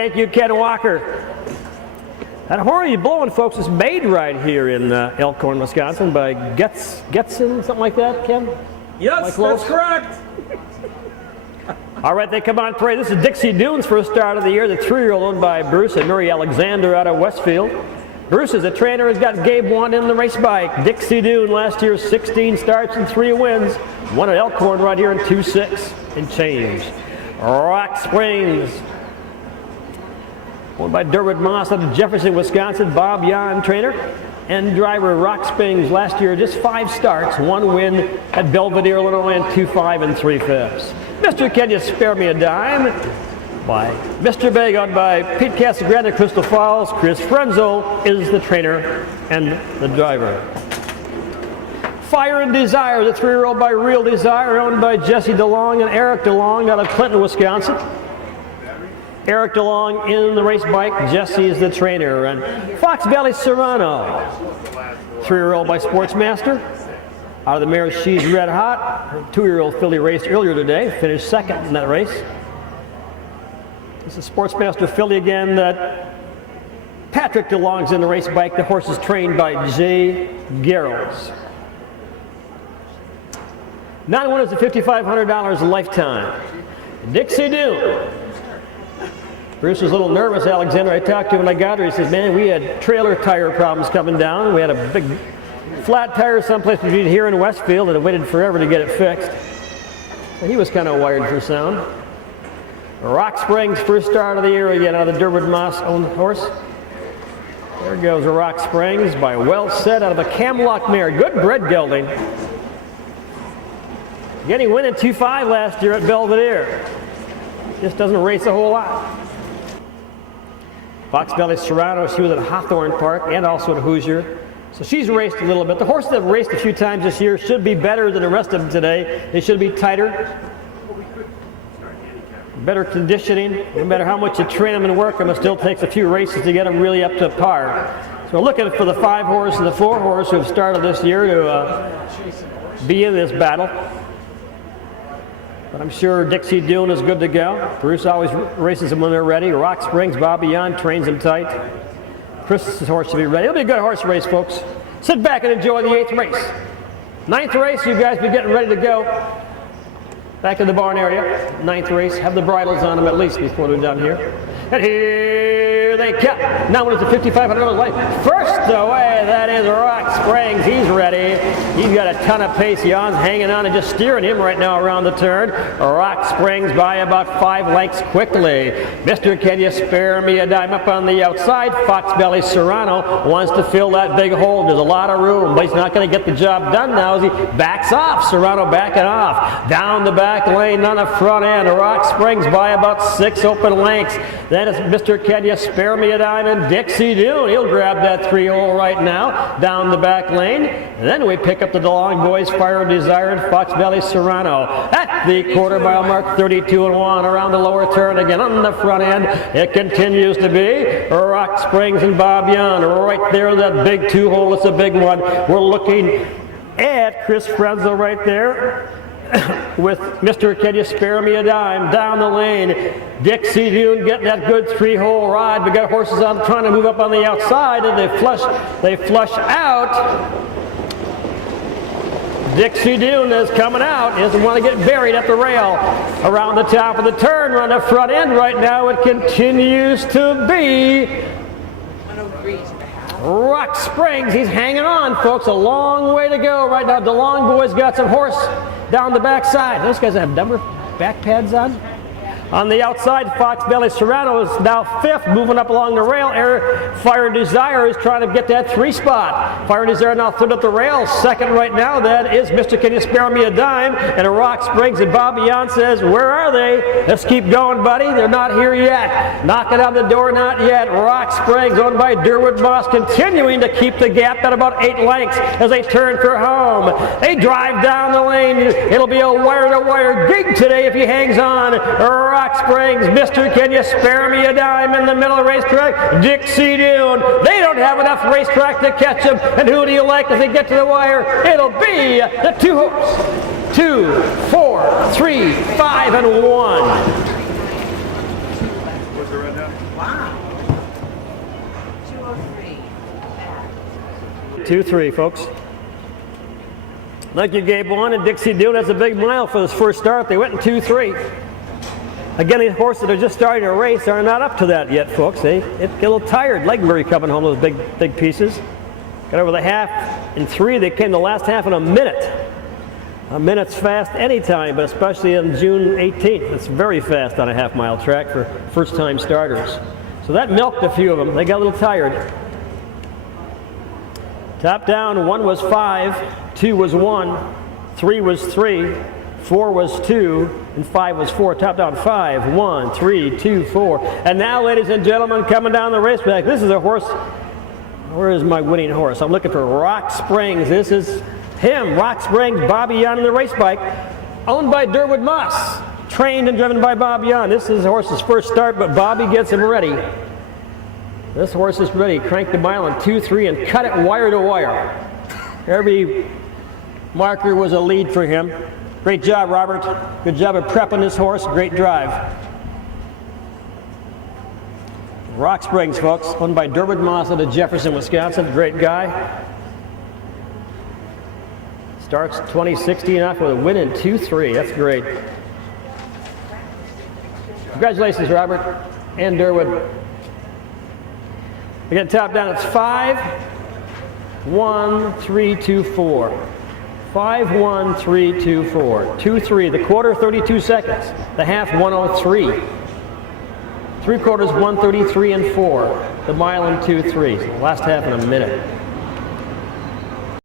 thank you, Ken Walker. That horn you're blowing, folks, is made right here in Elkhorn, Wisconsin by Getson, something like that, Ken? Yes, that's correct. All right, they come on parade. This is Dixie Dunes for a start of the year. The 3-year-old owned by Bruce and Murray Alexander out of Westfield. Bruce is a trainer, has got GWand in the race bike. Dixie Dune last year, 16 starts and 3 wins. Won at Elkhorn right here in 2.6 and change. Rock Springs, owned by Durwood Moss out of Jefferson, Wisconsin. Bob Yon, trainer and driver. Rock Springs last year, just 5 starts, 1 win at Belvedere, Illinois, and 2.5 and 3/5. Mr. Can You Spare Me a Dime? By Mr. Big, owned by Pete Casagrande of Crystal Falls. Chris Frenzel is the trainer and the driver. Fire and Desire, the 3-year-old by Real Desire, owned by Jesse DeLong and Eric DeLong out of Clinton, Wisconsin. Eric DeLong in the race bike, Jesse is the trainer. And Fox Valley Serrano, 3-year-old by Sportsmaster. Out of the mare, She's Red Hot. Her 2-year-old filly raced earlier today, finished second in that race. This is Sportsmaster filly again that Patrick DeLong's in the race bike. The horse is trained by Jay Garrels. 9 winners at $5,500 a lifetime. Dixie Dune. Bruce was a little nervous, Alexander. I talked to him when I got here. He says, man, we had trailer tire problems coming down. We had a big flat tire someplace between here and Westfield, and it waited forever to get it fixed. So he was kind of wired for sound. Rock Springs, first start of the year again out of the Durwood Moss owned horse. There goes Rock Springs by Well Said out of a Camlock mare. Good bred gelding. Again, he went in 2.5 last year at Belvedere. Just doesn't race a whole lot. Fox Valley Serrano, she was at Hawthorne Park and also at Hoosier. So she's raced a little bit. The horses that have raced a few times this year should be better than the rest of them today. They should be tighter. Better conditioning. No matter how much you train them and work them, it still takes a few races to get them really up to par. So we're looking for the 5 horse and the 4 horse who have started this year to be in this battle. But I'm sure Dixie Dune is good to go. Bruce always races them when they're ready. Rock Springs, Bobby Yon trains them tight. Chris's horse should be ready. It'll be a good horse race, folks. Sit back and enjoy the 8th race. 9th race, you guys be getting ready to go. Back in the barn area. 9th race. Have the bridles on them at least before they're done here. And here they come. Now it's a $5,500 life. First away, that is Rock Springs. He's ready. He's got a ton of pace. Jan's hanging on and just steering him right now around the turn. Rock Springs by about 5 lengths quickly. Mr. Can You Spare Me a Dime up on the outside. Fox Valley Serrano wants to fill that big hole. There's a lot of room, but he's not going to get the job done now as he backs off. Serrano backing off. Down the back lane on the front end. Rock Springs by about 6 open lengths. Then it's Mr. Can You Spare Me a Dime and Dixie Dune. He'll grab that 3-hole right now down the back lane. And then we pick up the DeLong boys, Fire and Desire and Fox Valley Serrano. At the quarter-mile mark, 32-1 around the lower turn again on the front end. It continues to be Rock Springs and Bob Yon right there. That big 2-hole, it's a big one. We're looking at Chris Frenzel right there. With Mr. Can You Spare Me a Dime down the lane. Dixie Dune getting that good 3-hole ride. We got horses on trying to move up on the outside, and they flush out. Dixie Dune is coming out. He doesn't want to get buried at the rail. Around the top of the turn, on the front end right now, it continues to be Rock Springs. He's hanging on, folks. A long way to go right now. DeLong boys got some horse down the backside. Those guys have number back pads on. On the outside, Fox Valley Serrano is now 5th, moving up along the rail. Fire and Desire is trying to get that 3 spot. Fire and Desire now 3rd up the rail. 2nd right now, that is Mr. Can You Spare Me a Dime? And a Rock Springs, and Bobby Yon says, where are they? Let's keep going, buddy. They're not here yet. Knocking on the door, not yet. Rock Springs, owned by Durwood Moss, continuing to keep the gap at about 8 lengths as they turn for home. They drive down the lane. It'll be a wire-to-wire gig today if he hangs on. Rock Springs, Mr. Can You Spare Me a Dime in the middle of the racetrack. Dixie Dune. They don't have enough racetrack to catch him. And who do you like as they get to the wire? It'll be the 2 hooks. 2, 4, 3, 5, and 1. 2-3, folks. Thank you, GWand and DIXIE DUNE. That's a big mile for this first start. They went in 2-3. Again, these horses that are just starting to race are not up to that yet, folks. They get a little tired. Legendary coming home those big pieces. Got over the half in 3. They came the last half in a minute. A minute's fast anytime, but especially on June 18th. It's very fast on a half-mile track for first-time starters. So that milked a few of them. They got a little tired. Top down, 1 was 5, 2 was 1, 3 was 3, 4 was 2, and 5 was 4. Top down 5, 1, 3, 2, 4. And now, ladies and gentlemen, coming down the racetrack, this is a horse. Where is my winning horse? I'm looking for Rock Springs. This is him, Rock Springs, Bobby Young in the race bike, owned by Durwood Moss, trained and driven by Bob Young. This is the horse's first start, but Bobby gets him ready. This horse is ready. Cranked the mile in 2-3 and cut it wire to wire. Every marker was a lead for him. Great job, Robert. Good job of prepping this horse. Great drive. Rock Springs, folks, owned by Durwood Moss out of Jefferson, Wisconsin. Great guy. Starts 2016 off with a win in 2-3. That's great. Congratulations, Robert and Durwood. Again, top down, it's 5, 1, 3, 2, 4. 5, 1, 3, 2, 4. 2-3. The quarter, 32 seconds. The half, 103. 3/4, 133 and 4. The mile in 2-3. Last half in a minute.